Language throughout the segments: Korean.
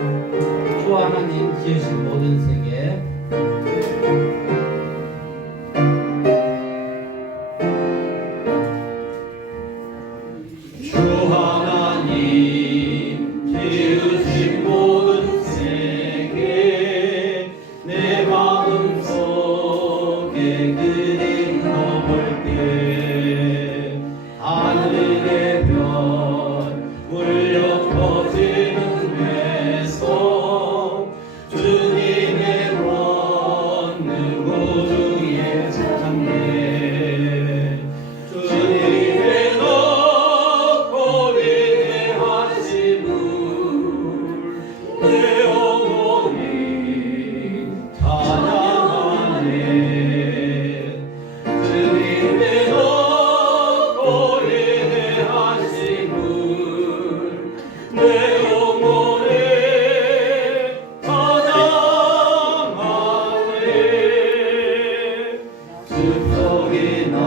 주 하나님 지으신 모든 세계 주 하나님 지으신 모든 세계 내 마음속에 그림 넘을게 하늘의 별 울려 퍼지는 외성 주님의 권능 우주의 장래 주님의 높고 위대하심을 내 영혼이 찬양하네 주님의 높고 위대하심을 내 영혼이 찬양하네 숲속이나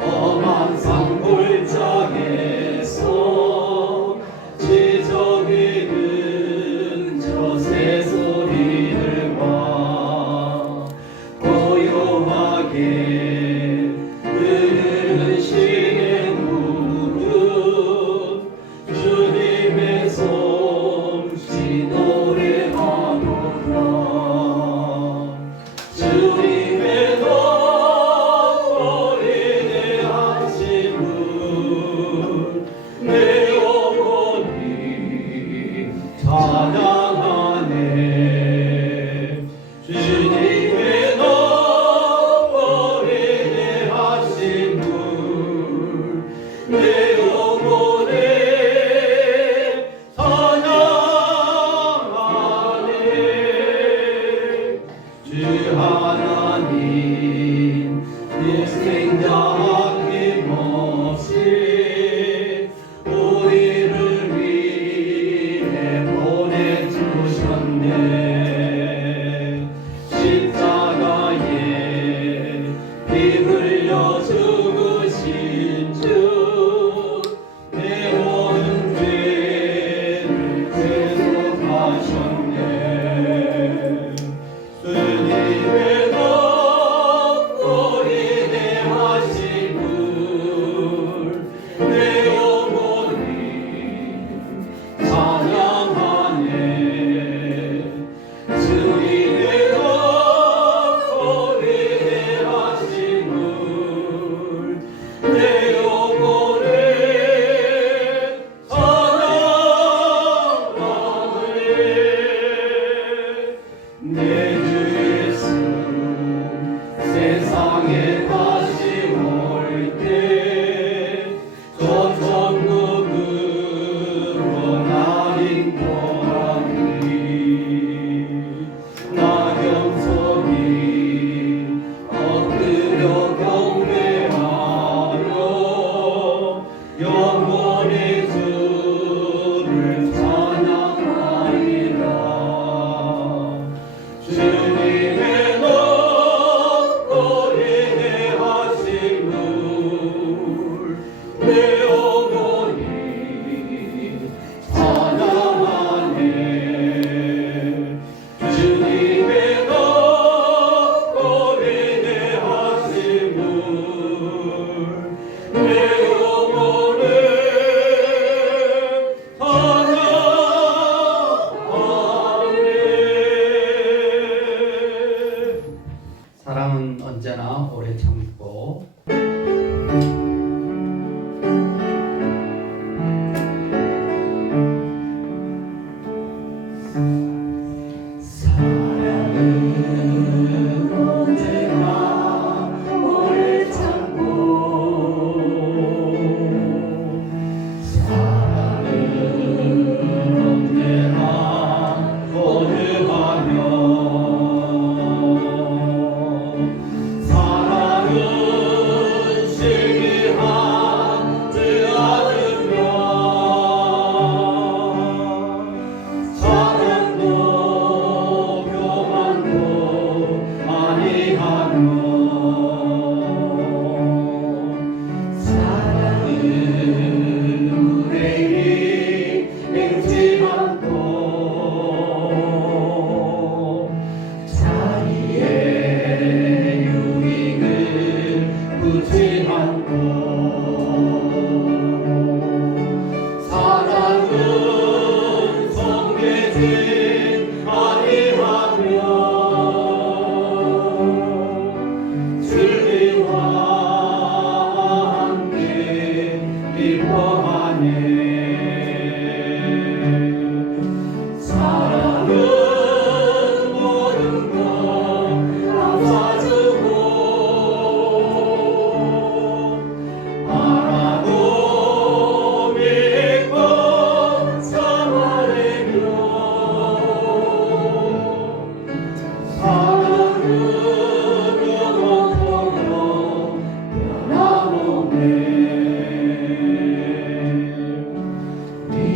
험한 산골짜기에서 지저귀는 저 새소리들과 고요하게 흐르는 시의 무릎 주님의 솜씨 노래하노라 주님의 높고 위대하심을 내 영혼이 찬양하네 주님의 높고 위대하심을 내 영혼이 찬양하네 주 하나님 일생자 아낌없이 우리를 위해 보내주셨네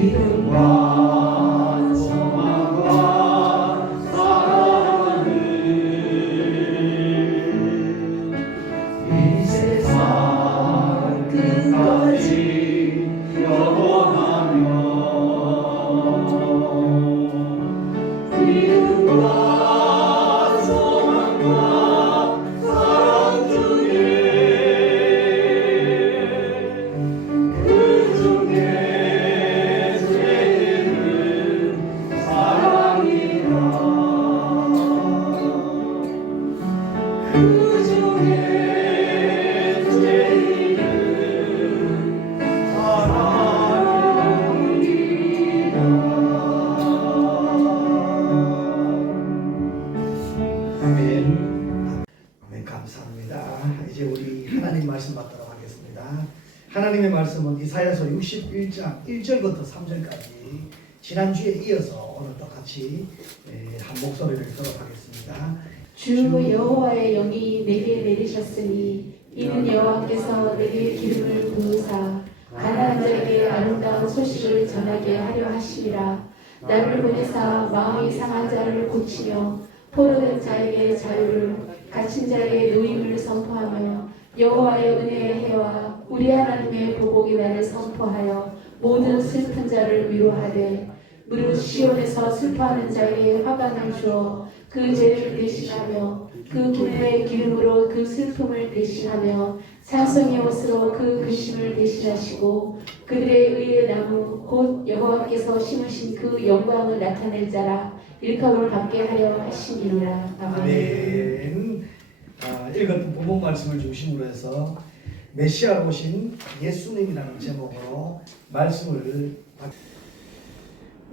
믿음과 소망과 사랑을 이 세상 끝까지 영원하며 믿음과 소망과 사랑 중에 그 중에 제일은 사랑이라 그 중에 제일은 아멘. 아멘. 감사합니다. 이제 우리 하나님 말씀 받도록 하겠습니다. 하나님의 말씀은 이사야서 61장 1절부터 3절까지 지난주에 이어서 오늘 또 같이 한 목소리를 듣도록 하겠습니다. 주 여호와의 영이 내게 내리셨으니 이는 여호와께서 내게 기름을 부으사 가난한 자에게 아름다운 소식을 전하게 하려 하심이라. 나를 보내사 마음이 상한 자를 고치며 포로된 자에게 자유를 갇힌 자에게 노임을 선포하며 여호와의 은혜의 해와 우리 하나님의 보복의 날을 선포하여 모든 슬픈 자를 위로하되 무릇 시온에서 슬퍼하는 자에게 화관을 주어 그 죄를 대신하며 그 기름의 기름으로 그 슬픔을 대신하며 찬송의 옷으로 그 근심을 대신하시고 그들의 의의 나무 곧 여호와께서 심으신 그 영광을 나타낼 자라 일컬음을 받게 하려 하시니라. 아멘. 읽었던 본문 말씀을 중심으로 해서 메시아로 오신 예수님이라는 제목으로 말씀을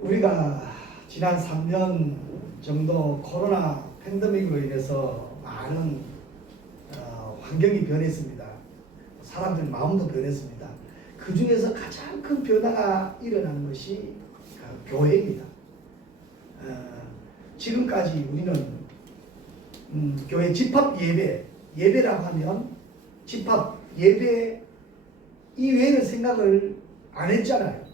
우리가 지난 3년 정도 코로나 팬데믹으로 인해서 많은 환경이 변했습니다. 사람들 마음도 변했습니다. 그 중에서 가장 큰 변화가 일어나는 것이 교회입니다. 지금까지 우리는 교회 집합 예배라고 하면 집합 예배 이외에는 생각을 안 했잖아요.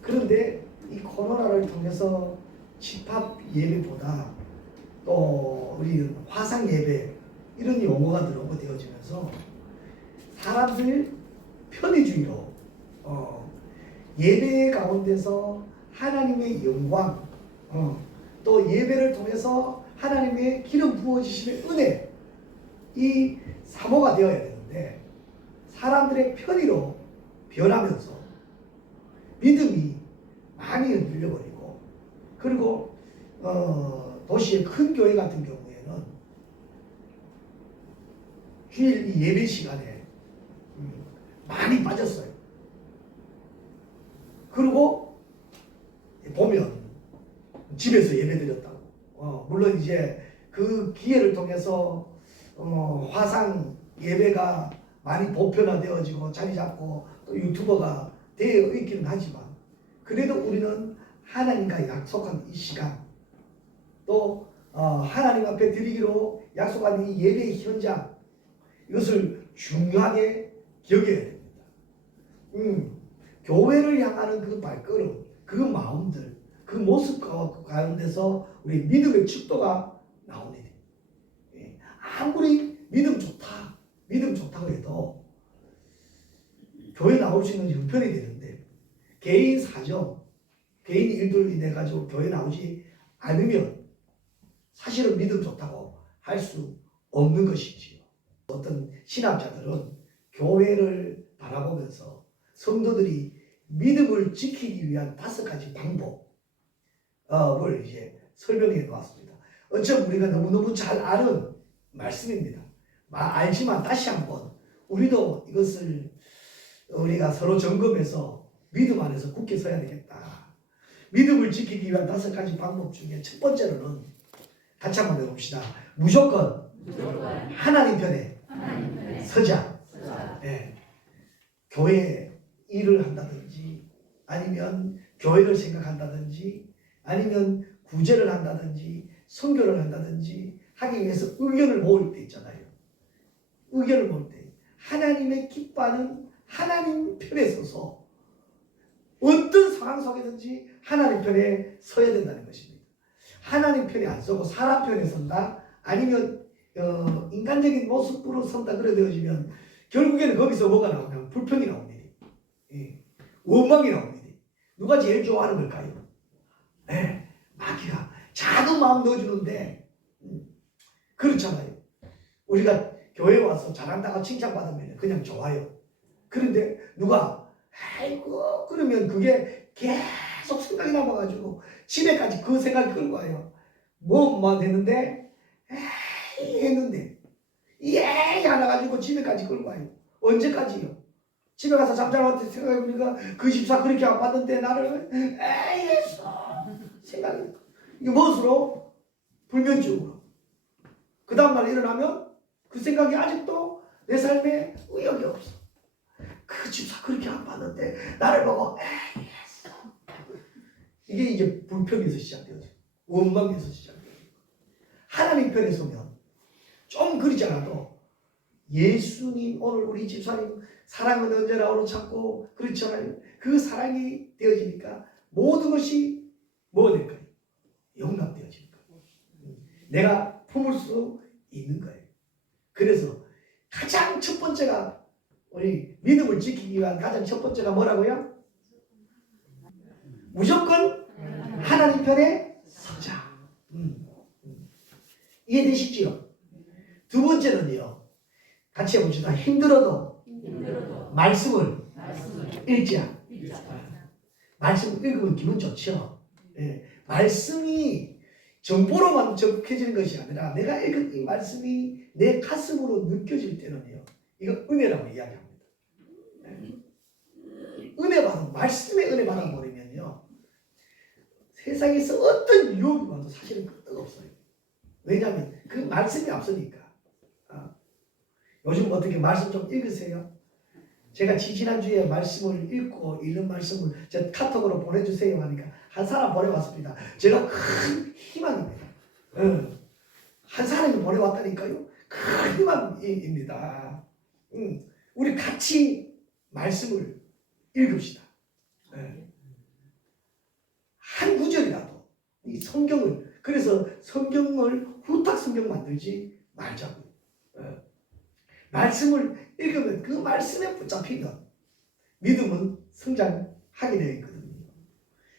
그런데 이 코로나를 통해서 집합 예배보다 또 우리 화상 예배 이런 용어가 들어오게 되어지면서 사람들 편의주의로 예배 가운데서 하나님의 영광 또 예배를 통해서 하나님의 기름 부어지심의 은혜 이 사모가 되어야 되는데 사람들의 편의로 변하면서 믿음이 많이 흔들려버리고 그리고 도시의 큰 교회 같은 경우에는 주일 이 예배 시간에 많이 빠졌어요. 그리고 보면 집에서 예배 드렸다고 물론 이제 그 기회를 통해서 화상 예배가 많이 보편화되어지고 자리 잡고 또 유튜버가 되어 있기는 하지만 그래도 우리는 하나님과 약속한 이 시간 또 하나님 앞에 드리기로 약속한 이 예배의 현장 이것을 중요하게 기억해야 됩니다. 교회를 향하는 그 발걸음 그 마음들 그 모습 가운데서 우리 믿음의 축도가 나오는 일이에요. 아무리 믿음 좋다고 해도 교회 나올 수 있는 형편이 되는데 개인 사정, 개인 일들로 인해 가지고 교회 나오지 않으면 사실은 믿음 좋다고 할 수 없는 것이지요. 어떤 신학자들은 교회를 바라보면서 성도들이 믿음을 지키기 위한 5가지 방법을 이제 설명해 놓았습니다. 어쩜 우리가 너무너무 잘 아는 말씀입니다. 알지만 다시 한번 우리도 이것을 우리가 서로 점검해서 믿음 안에서 굳게 서야 되겠다. 믿음을 지키기 위한 5가지 방법 중에 첫 번째로는 같이 한번 해봅시다. 무조건 하나님 편에 서자. 네. 교회 일을 한다든지 아니면 교회를 생각한다든지 아니면 구제를 한다든지 선교를 한다든지 하기 위해서 의견을 모을 때 있잖아요. 의견을 모을 때 하나님의 기뻐하는 하나님 편에 서서 어떤 상황 속에든지 하나님 편에 서야 된다는 것입니다. 하나님 편에 안 서고 사람 편에 선다? 아니면 인간적인 모습으로 선다 그래 되어지면 결국에는 거기서 뭐가 나오냐면 불평이 나옵니다. 예. 원망이 나옵니다. 누가 제일 좋아하는 걸까요? 네, 마귀가 작은 마음 넣어주는데 그렇잖아요. 우리가 교회 와서 잘한다고 칭찬받으면 그냥 좋아요. 그런데 누가 아이고 그러면 그게 계속 생각이 남아가지고 집에까지 그 생각이 끌고 와요. 뭐만 했는데 에이 했는데 에이 하나 가지고 집에까지 끌고 와요. 언제까지요? 집에 가서 잠자고 생각해보니까 그 집사 그렇게 아팠는데 나를 에이 했어 생각이. 이게 무엇으로? 불면증으로. 그 다음날 일어나면 그 생각이 아직도 내 삶에 의욕이 없어. 그 집사 그렇게 아팠는데 나를 보고 에이 했어. 이게 이제 불평에서 시작되어져. 원망에서 시작되어져. 하나님 편에 서면 좀 그러지 않아도 예수님 오늘 우리 집사님 사랑은 언제나 오늘 찾고 그렇잖아요. 그 사랑이 되어지니까 모든 것이 뭐가 될까요? 용납되어지는 거예요. 내가 품을 수 있는 거예요. 그래서 가장 첫 번째가 우리 믿음을 지키기 위한 가장 첫 번째가 뭐라고요? 무조건 하나님 편에 서자. 이해되시죠? 두 번째는요. 같이 해봅시다. 힘들어도 말씀을 읽자. 말씀 읽으면 기분 좋죠. 예. 말씀이 정보로만 접해지는 것이 아니라 내가 읽은 이 말씀이 내 가슴으로 느껴질 때는요. 이거 은혜라고 이야기합니다. 예. 은혜 받은 말씀의 은혜 받아버리면요. 세상에서 어떤 유혹이 와도 사실은 끄떡 없어요. 왜냐하면 그 말씀이 앞서니까. 요즘 어떻게 말씀 좀 읽으세요? 제가 지지난주에 말씀을 읽고 읽는 말씀을 제 카톡으로 보내주세요 하니까 한 사람 보내왔습니다. 제가 큰 희망입니다. 한 사람이 보내왔다니까요. 큰 희망입니다. 우리 같이 말씀을 읽읍시다. 한 구절이라도 이 성경을 그래서 성경을 후딱 성경 만들지 말자고요. 말씀을 읽으면 그 말씀에 붙잡히면 믿음은 성장하게 되어 있거든요.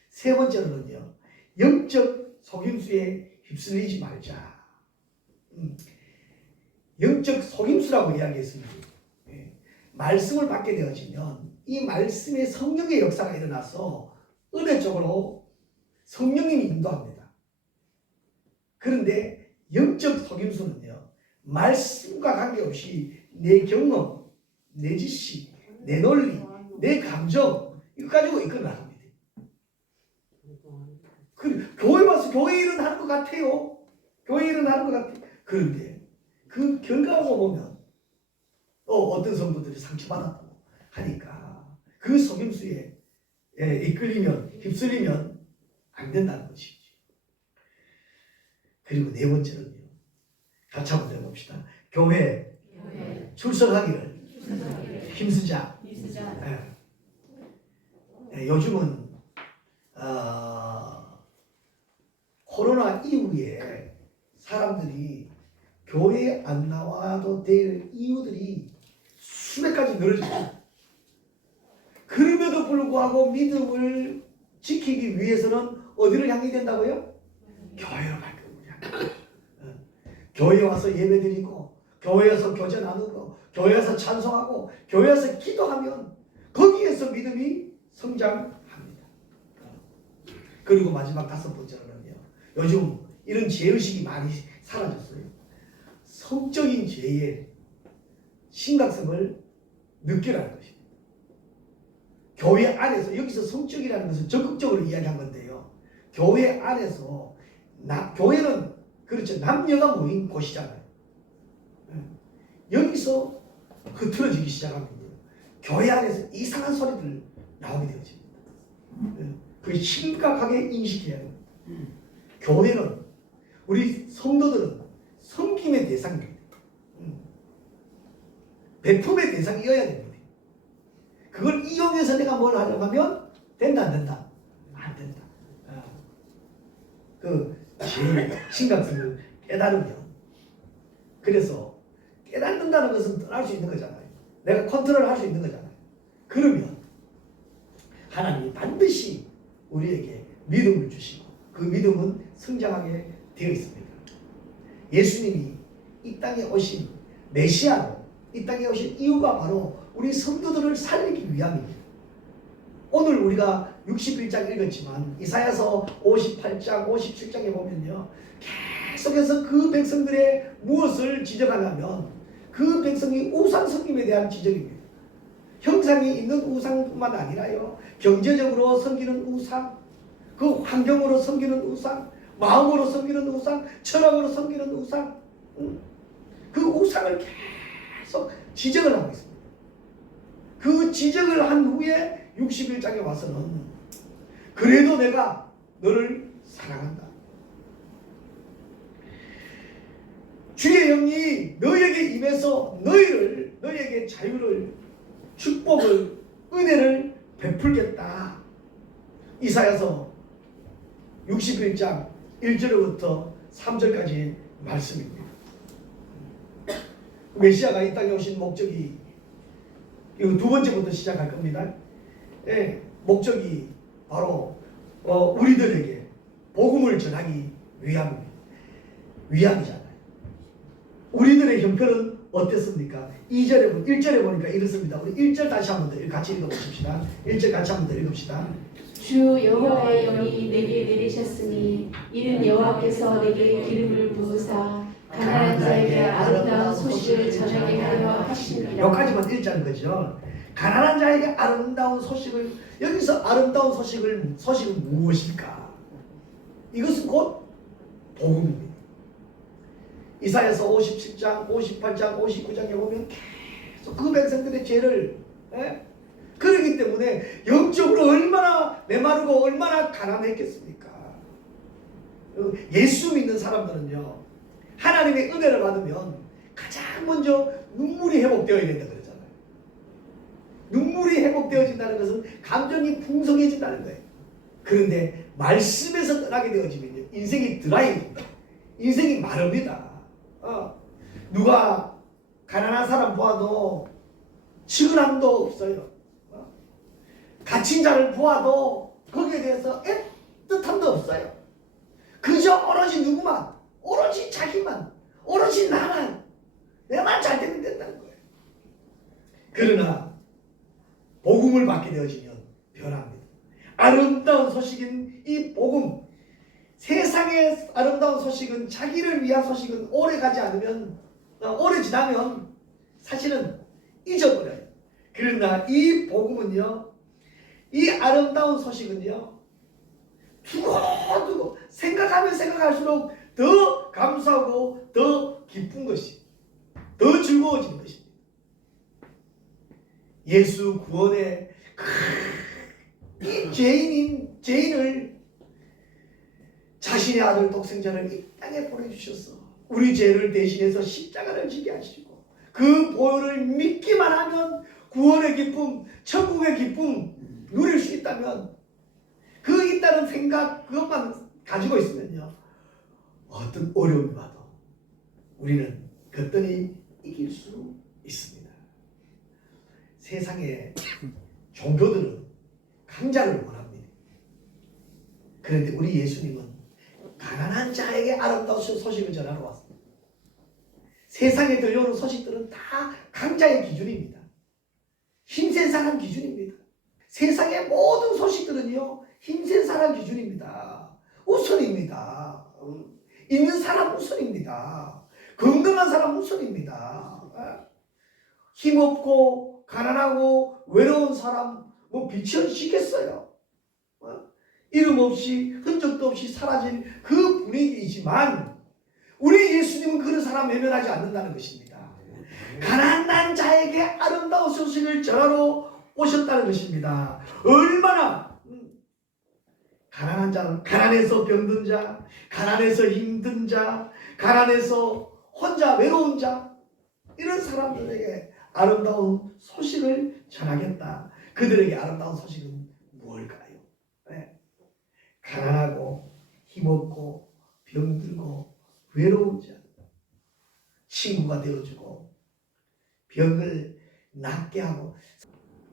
세 번째로는요. 영적 속임수에 휩쓸리지 말자. 영적 속임수라고 이야기했습니다. 말씀을 받게 되어지면 이 말씀에 성령의 역사가 일어나서 은혜적으로 성령님이 인도합니다. 그런데 영적 속임수는요. 말씀과 관계없이 내 경험, 내 지식, 내 논리, 내 감정 이거 가지고 이끌어 나갑니다. 교회 와서 교회 일은 하는 것 같아요. 교회 일은 하는 것 같아요. 그런데 그 결과로 보면 어떤 성도들이 상처받았다고 하니까 그 속임수에 이끌리면 휩쓸리면 안 된다는 것이죠. 그리고 네 번째는요. 같이 한번 해봅시다. 교회 출석하기를 힘쓰자. 요즘은 코로나 이후에 사람들이 교회에 안 나와도 될 이유들이 수백 가지 늘어졌어요. 그럼에도 불구하고 믿음을 지키기 위해서는 어디를 향해 된다고요? 교회로 갈 겁니다. 교회에 와서 예배드리고 교회에서 교제 나누고 교회에서 찬송하고 교회에서 기도하면 거기에서 믿음이 성장합니다. 그리고 마지막 다섯 번째로는요. 요즘 이런 죄의식이 많이 사라졌어요. 성적인 죄의 심각성을 느끼라는 것입니다. 교회 안에서 여기서 성적이라는 것은 적극적으로 이야기한 건데요. 교회 안에서 교회는 그렇죠. 남녀가 모인 곳이잖아요. 여기서 흐트러지기 시작하면 교회 안에서 이상한 소리들 나오게 되어집니다. 그걸 심각하게 인식해야 됩니다. 교회는 우리 성도들은 섬김의 대상입니다. 베품의 대상이어야 됩니다. 그걸 이용해서 내가 뭘 하려고 하면 된다 안 된다? 그 제일 심각성을 깨달으면, 그래서 깨닫는다는 것은 떠날 수 있는 거잖아요. 내가 컨트롤할 수 있는 거잖아요. 그러면 하나님이 반드시 우리에게 믿음을 주시고 그 믿음은 성장하게 되어 있습니다. 예수님이 이 땅에 오신 메시아로 이 땅에 오신 이유가 바로 우리 성도들을 살리기 위함입니다. 오늘 우리가 61장 읽었지만 이사야서 58장 57장에 보면요, 계속해서 그 백성들의 무엇을 지적하냐면 그 백성이 우상 섬김에 대한 지적입니다. 형상이 있는 우상뿐만 아니라요, 경제적으로 섬기는 우상, 그 환경으로 섬기는 우상, 마음으로 섬기는 우상, 철학으로 섬기는 우상, 그 우상을 계속 지적을 하고 있습니다. 그 지적을 한 후에 61장에 와서는 그래도 내가 너를 사랑한다. 주의 영이 너에게 임해서 너에게 자유를, 축복을, 은혜를 베풀겠다. 이사야서 61장 1절부터 3절까지 말씀입니다. 메시아가 이 땅에 오신 목적이, 이거 두 번째부터 시작할 겁니다. 예, 목적이 바로 우리들에게 복음을 전하기 위함이잖아요. 우리들의 형편은 어땠습니까? 1절에 보니까 이렇습니다. 우리 1절 다시 한번 더 같이 읽어보십시다. 1절 같이 한번 더 읽읍시다. 주 여호와의 영이 내게 내리셨으니 이는 여호와께서 내게 기름을 부으사 가난한 자에게 아름다운 소식을 전하게 하려 하심이라. 여기까지만 읽자는 거죠. 가난한 자에게 아름다운 소식을, 여기서 아름다운 소식은 무엇일까? 이것은 곧 복음입니다. 이사야서 57장, 58장, 59장에 보면 계속 그 백성들의 죄를, 그러기 때문에 영적으로 얼마나 메마르고 얼마나 가난했겠습니까? 예수 믿는 사람들은요, 하나님의 은혜를 받으면 가장 먼저 눈물이 회복되어야 된다 그러잖아요. 눈물이 회복되어진다는 것은 감정이 풍성해진다는 거예요. 그런데 말씀에서 떠나게 되어지면요, 인생이 드라이입니다. 인생이 마릅니다. 누가 가난한 사람 보아도 측은함도 없어요. 갇힌 자를 보아도 거기에 대해서 애틋함도 없어요. 그저 오로지 누구만, 오로지 자기만, 오로지 나만, 내만 잘 되면 된다는 거예요. 그러나 복음을 받게 되어지면 변합니다. 아름다운 소식인 이 복음, 세상의 아름다운 소식은, 자기를 위한 소식은 오래 가지 않으면, 오래 지나면 사실은 잊어버려요. 그러나 이 복음은요, 이 아름다운 소식은요, 두고두고 생각하면 생각할수록 더 감사하고 더 기쁜 것이, 더 즐거워지는 것입니다. 예수 구원의 이 죄인을 자신의 아들 독생자를 이 땅에 보내주셔서 우리 죄를 대신해서 십자가를 지게 하시고 그 보혈을 믿기만 하면 구원의 기쁨, 천국의 기쁨 누릴 수 있다면, 그 있다는 생각 그것만 가지고 있으면요, 어떤 어려움이 와도 우리는 거뜬히 이길 수 있습니다. 세상의 종교들은 강자를 원합니다. 그런데 우리 예수님은 가난한 자에게 아름다운 소식을 전하러 왔습니다. 세상에 들려오는 소식들은 다 강자의 기준입니다. 힘센 사람 기준입니다. 세상의 모든 소식들은요, 힘센 사람 기준입니다. 우선입니다. 있는 사람 우선입니다. 건강한 사람 우선입니다. 힘없고 가난하고 외로운 사람 뭐 비춰지겠어요? 이름 없이 흔적도 없이 사라진 그 분위기이지만 우리 예수님은 그런 사람 외면하지 않는다는 것입니다. 가난한 자에게 아름다운 소식을 전하러 오셨다는 것입니다. 얼마나 가난한 자는, 가난해서 병든 자, 가난해서 힘든 자, 가난해서 혼자 외로운 자, 이런 사람들에게 아름다운 소식을 전하겠다. 그들에게 아름다운 소식은 무엇일까요? 가난하고 힘없고 병들고 외로우지 않아. 친구가 되어주고 병을 낫게 하고.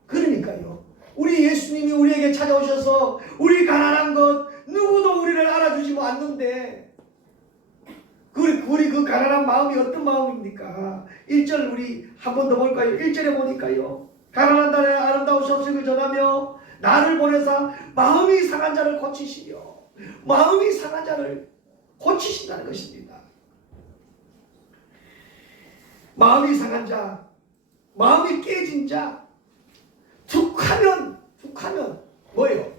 그러니까요, 우리 예수님이 우리에게 찾아오셔서 우리 가난한 것 누구도 우리를 알아주지 않는데 우리 그 가난한 마음이 어떤 마음입니까? 1절 우리 한 번 더 볼까요? 1절에 보니까요, 가난한 자의 아름다운 소식을 전하며 나를 보내사 마음이 상한 자를 고치시려. 마음이 상한 자를 고치신다는 것입니다. 마음이 상한 자, 마음이 깨진 자, 툭하면 뭐예요?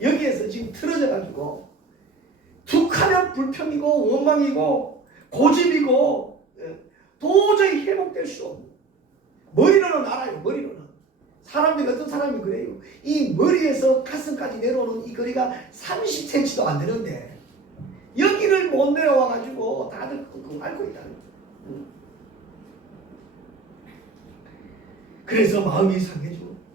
여기에서 지금 틀어져 가지고 툭하면 불평이고 원망이고 고집이고 도저히 회복될 수 없는, 머리로는 알아요. 머리로는 사람들이, 어떤 사람이 그래요. 이 머리에서 가슴까지 내려오는 이 거리가 30cm도 안 되는데 여기를 못 내려와 가지고 다들 그거 앓고 있다는 거예요. 그래서 마음이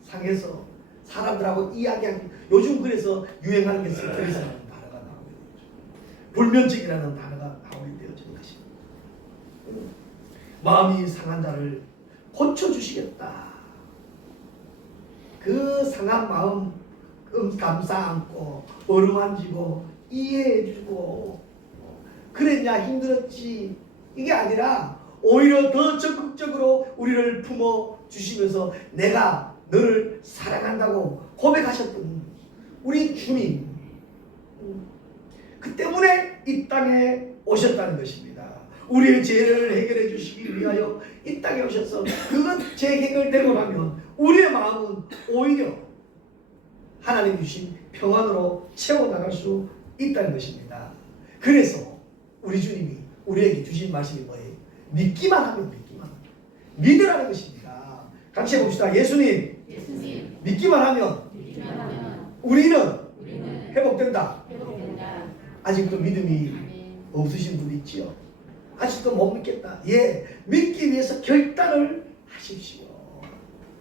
상해서 사람들하고 이야기하기. 요즘 그래서 유행하는 게 스트레스라는 단어가 나오게 되죠. 불면증이라는 단어가 나오게 되어지는 것입니다. 마음이 상한 자를 고쳐주시겠다. 그 상한 마음 감싸 안고 어루만지고 이해해주고 그랬냐 힘들었지, 이게 아니라 오히려 더 적극적으로 우리를 품어주시면서 내가 너를 사랑한다고 고백하셨던 우리 주님, 그 때문에 이 땅에 오셨다는 것입니다. 우리의 죄를 해결해 주시기 위하여 이 땅에 오셔서 그것 죄 해결되고 나면 우리의 마음은 오히려 하나님 주신 평안으로 채워나갈 수 있다는 것입니다. 그래서 우리 주님이 우리에게 주신 말씀이 뭐예요? 믿기만 하면 믿으라는 것입니다. 같이 해봅시다. 예수님 믿기만 하면 우리는 회복된다. 아직도 믿음이 없으신 분 있지요? 아직도 못 믿겠다. 예, 믿기 위해서 결단을 하십시오.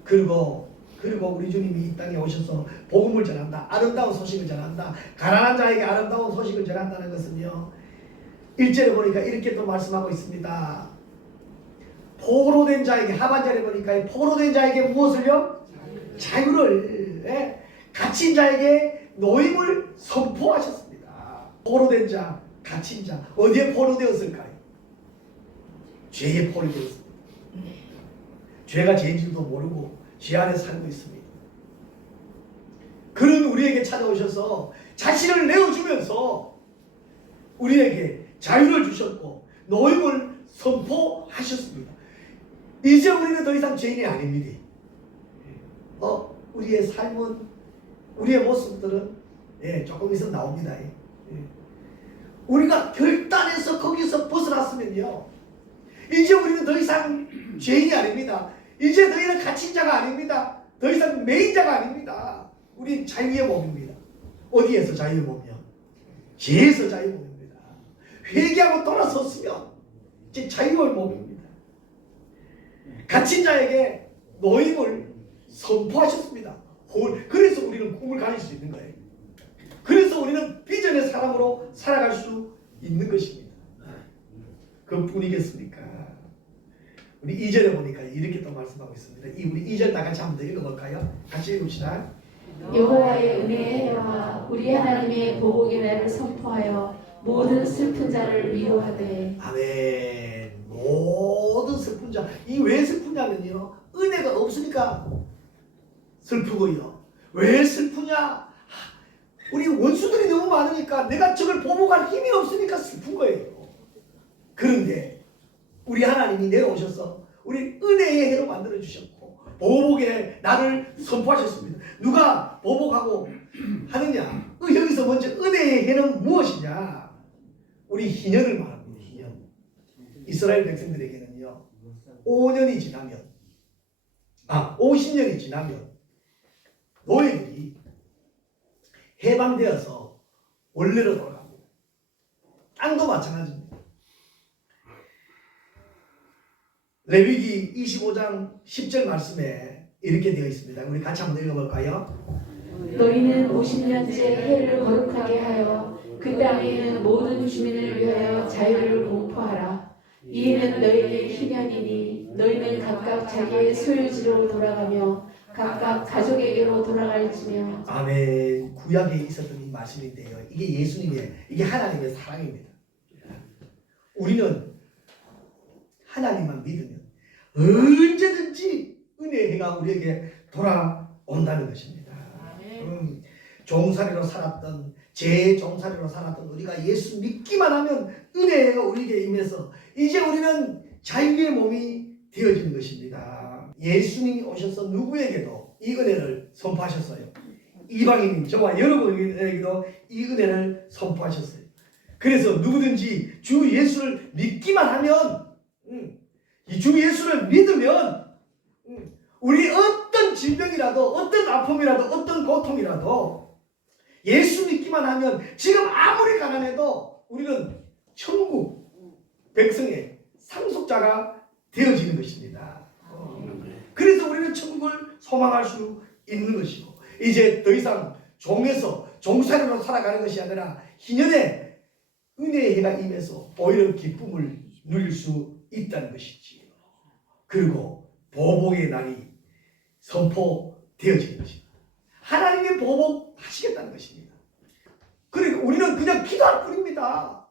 그리고 우리 주님이 이 땅에 오셔서 복음을 전한다. 아름다운 소식을 전한다. 가난한 자에게 아름다운 소식을 전한다는 것은요, 1절에 보니까 이렇게 또 말씀하고 있습니다. 포로된 자에게, 하반절에 보니까 포로된 자에게 무엇을요? 자유를, 갇힌 자에게 노임을 선포하셨습니다. 포로된 자, 갇힌 자, 어디에 포로되었을까요? 죄에 포로되었습니다. 죄가 죄인지도 모르고 죄 안에 살고 있습니다. 그런 우리에게 찾아오셔서 자신을 내어주면서 우리에게 자유를 주셨고 노임을 선포하셨습니다. 이제 우리는 더 이상 죄인이 아닙니다. 우리의 삶은, 우리의 모습들은 조금 있으면 나옵니다. 우리가 결단해서 거기서 벗어났으면요, 이제 우리는 더 이상 죄인이 아닙니다. 이제 너희는 갇힌 자가 아닙니다. 더 이상 매인자가 아닙니다. 우리 자유의 몸입니다. 어디에서 자유의 몸이요? 죄에서 자유의 몸입니다. 회개하고 돌아섰으면 이제 자유의 몸입니다. 갇힌 자에게 노임을 선포하셨습니다. 그래서 우리는 꿈을 가질 수 있는 거예요. 그래서 우리는 비전의 사람으로 살아갈 수 있는 것입니다. 그뿐이겠습니까? 우리 2절에 보니까 이렇게 또 말씀하고 있습니다. 우리 2절 다 같이 한번 더 읽어볼까요? 같이 읽읍시다. 여호와의 은혜의 해와 우리 하나님의 보복의 날을 선포하여 모든 슬픈 자를 위로하되. 아멘. 모든 슬픈 자. 이 왜 슬프냐면요, 은혜가 없으니까 슬프고요. 왜 슬프냐? 우리 원수들이 너무 많으니까 내가 저걸 보복할 힘이 없으니까 슬픈 거예요. 그런데 우리 하나님이 내려오셔서 우리 은혜의 해로 만들어 주셨고 보복의 날을 선포하셨습니다. 누가 보복하고 하느냐? 여기서 먼저 은혜의 해는 무엇이냐? 우리 희년을 말합니다. 희년. 이스라엘 백성들에게는요, 50년이 지나면 노예들이 해방되어서 원래로 돌아갑니다. 땅도 마찬가지입니다. 레위기 25장 10절 말씀에 이렇게 되어 있습니다. 우리 같이 한번 읽어볼까요? 너희는 50년째 해를 거룩하게 하여 그 땅에는 모든 주민을 위하여 자유를 공포하라. 이는 너희의 희년이니 너희는 각각 자기의 소유지로 돌아가며 각각 가족에게로 돌아갈지며. 아멘. 구약에 있었던 이 말씀인데요. 이게 예수님의, 이게 하나님의 사랑입니다. 우리는 하나님만 믿으면 언제든지 은혜의 해가 우리에게 돌아온다는 것입니다. 종살이로 살았던, 제 종살이로 살았던 우리가 예수 믿기만 하면 은혜가 우리에게 임해서 이제 우리는 자유의 몸이 되어지는 것입니다. 예수님이 오셔서 누구에게도 이 은혜를 선포하셨어요. 이방인인 저와 여러분에게도 이 은혜를 선포하셨어요. 그래서 누구든지 주 예수를 믿기만 하면, 이 주 예수를 믿으면 우리 어떤 질병이라도, 어떤 아픔이라도, 어떤 고통이라도 예수 믿기만 하면 지금 아무리 가난해도 우리는 천국 백성의 상속자가 되어지는 것입니다. 그래서 우리는 천국을 소망할 수 있는 것이고, 이제 더 이상 종에서 종살이로 살아가는 것이 아니라 희년의 은혜의 해가 임해서 오히려 기쁨을 누릴 수 있다는 것이지요. 그리고 보복의 날이 선포되어지는 것입니다. 하나님의 보복하시겠다는 것입니다. 그러니까 우리는 그냥 기도할 뿐입니다.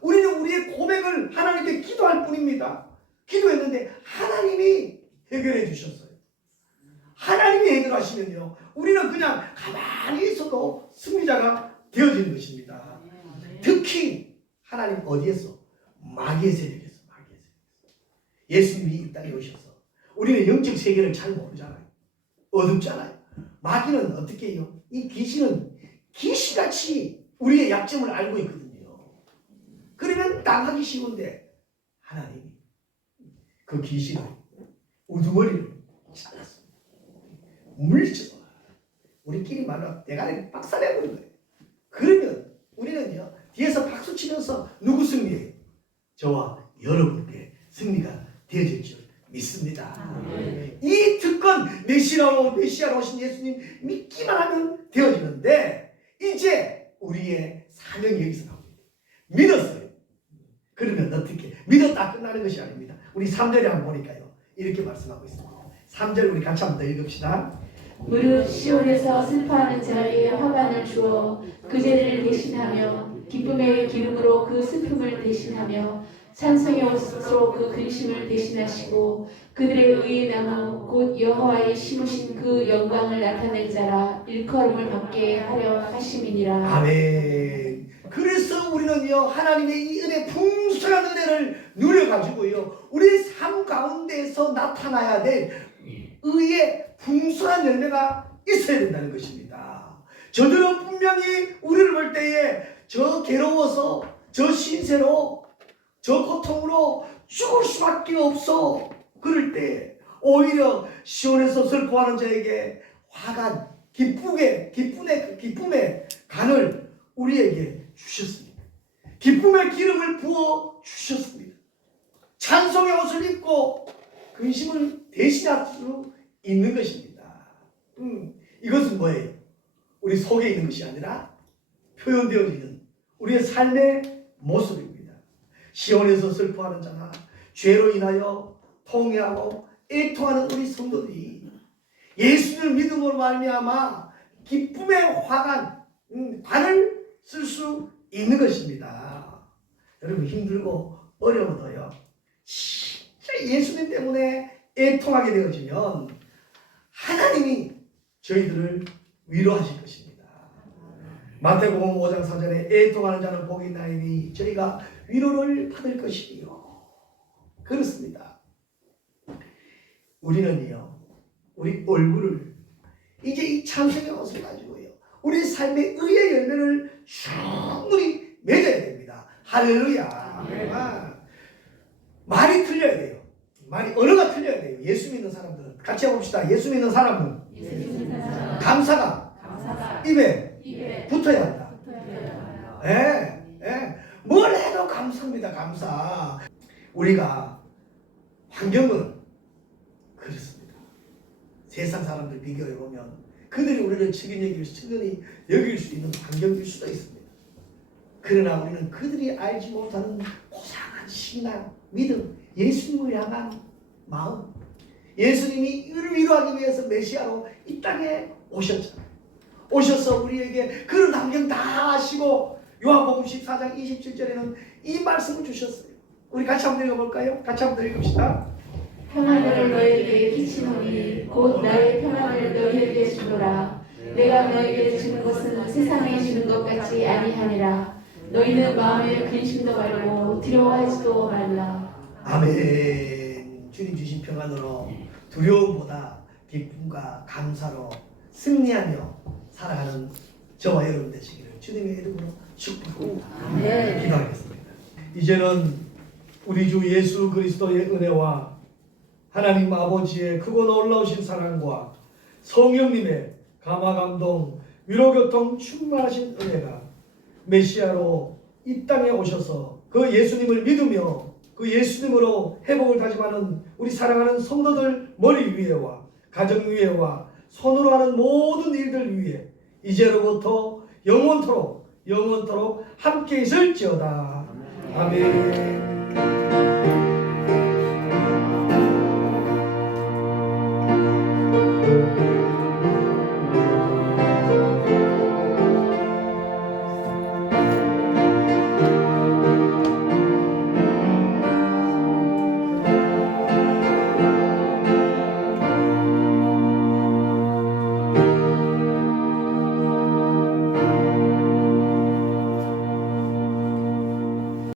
우리는 우리의 고백을 하나님께 기도할 뿐입니다. 기도했는데 하나님이 해결해 주셨어요. 하나님이 해결하시면요, 우리는 그냥 가만히 있어도 승리자가 되어지는 것입니다. 특히 하나님 어디에서? 마귀의 세력에서. 마귀의 세력에서. 예수님이 이 땅에 오셔서 우리는 영적 세계를 잘 모르잖아요. 어둡잖아요. 마귀는 어떻게 해요? 이 귀신은 귀신같이 우리의 약점을 알고 있거든요. 그러면 당하기 쉬운데 하나님이 그 귀신을 우두머리를 잘랐습니다. 물리쳐 우리끼리 말로 대가리 박살내버린 거예요. 그러면 우리는요, 뒤에서 박수 치면서 누구 승리해요? 저와 여러분께 승리가 되어질 줄 믿습니다. 이 특권, 메시아로 오신 예수님 믿기만 하면 되어지는데, 이제 우리의 사명이 여기서 나옵니다. 믿었어요. 그러면 어떻게? 믿었다 끝나는 것이 아닙니다. 우리 3절에 한번 보니까요, 이렇게 말씀하고 있습니다. 3절 우리 같이 한번 더 읽읍시다. 무릇 시온에서 슬퍼하는 자에게 화관을 주어 그 죄를 대신하며 기쁨의 기름으로 그 슬픔을 대신하며 찬송의 옷으로 그 근심을 대신하시고 그들의 의의 나무 곧 여호와의 심으신 그 영광을 나타낼 자라 일컬음을 받게 하려 하심이니라. 아멘. 그래서 우리는요, 하나님의 이 은혜, 풍성한 은혜를 누려가지고요, 우리의 삶 가운데에서 나타나야 될 의의 풍성한 열매가 있어야 된다는 것입니다. 저들은 분명히 우리를 볼 때에 저 괴로워서, 저 신세로, 저 고통으로 죽을 수밖에 없어. 그럴 때 오히려 시온에서 슬퍼하는 자에게 화관, 기쁨의 간을 우리에게 주셨습니다. 기쁨의 기름을 부어 주셨습니다. 찬송의 옷을 입고 근심을 대신할 수 있는 것입니다. 이것은 뭐예요? 우리 속에 있는 것이 아니라 표현되어지는 우리의 삶의 모습입니다. 시온에서 슬퍼하는 자나 죄로 인하여 통회하고 애통하는 우리 성도들이 예수를 믿음으로 말미암아 기쁨의 관을 쓸 수 있는 것입니다. 여러분, 힘들고 어려워도요, 진짜 예수님 때문에 애통하게 되어지면 하나님이 저희들을 위로하실 것입니다. 마태복음 5장 4절에 애통하는 자는 복이 있나이니 저희가 위로를 받을 것이요. 그렇습니다. 우리는요, 우리 얼굴을 이제 이 찬송의 옷을 가지고요, 우리 삶의 의의 열매를 충분히 맺어야 됩니다. 할렐루야. 말이 틀려야 돼요. 말이 언어가 틀려야 돼요. 예수 믿는 사람들은 같이 해봅시다. 예수 믿는 사람은 감사가 입에 붙어야 한다. 뭘 해도 감사합니다. 감사. 우리가 환경은 그렇습니다. 세상 사람들 비교해 보면 그들이 우리를 측은히 여길 수 있는 환경일 수도 있습니다. 그러나 우리는 그들이 알지 못하는 고상한 신앙, 믿음, 예수님을 향한 마음, 예수님이 우리를 위로하기 위해서 메시아로 이 땅에 오셨잖아요. 오셔서 우리에게 그런 환경 다 아시고 요한복음 14장 27절에는 이 말씀을 주셨어요. 우리 같이 한번 읽어볼까요? 같이 한번 읽읍시다. 평안을 너에게 끼치노니 곧 나의 평안을 너희에게 주노라. 내가 너에게 주는 것은 세상에 주는 것 같이 아니하니라. 너희는 마음에 근심도 말고 두려워하지도 말라. 아멘. 주님 주신 평안으로 두려움보다 기쁨과 감사로 승리하며 살아가는 저와 여러분 되시기를 주님의 이름으로 축복합니다. 네. 기도하겠습니다. 이제는 우리 주 예수 그리스도의 은혜와 하나님 아버지의 크고 놀라우신 사랑과 성령님의 감화감동 위로교통 충만하신 은혜가 메시아로 이 땅에 오셔서 그 예수님을 믿으며 그 예수님으로 회복을 다짐하는 우리 사랑하는 성도들 머리 위에와 가정 위에와 손으로 하는 모든 일들 위에 이제로부터 영원토록 함께 있을지어다. 아멘.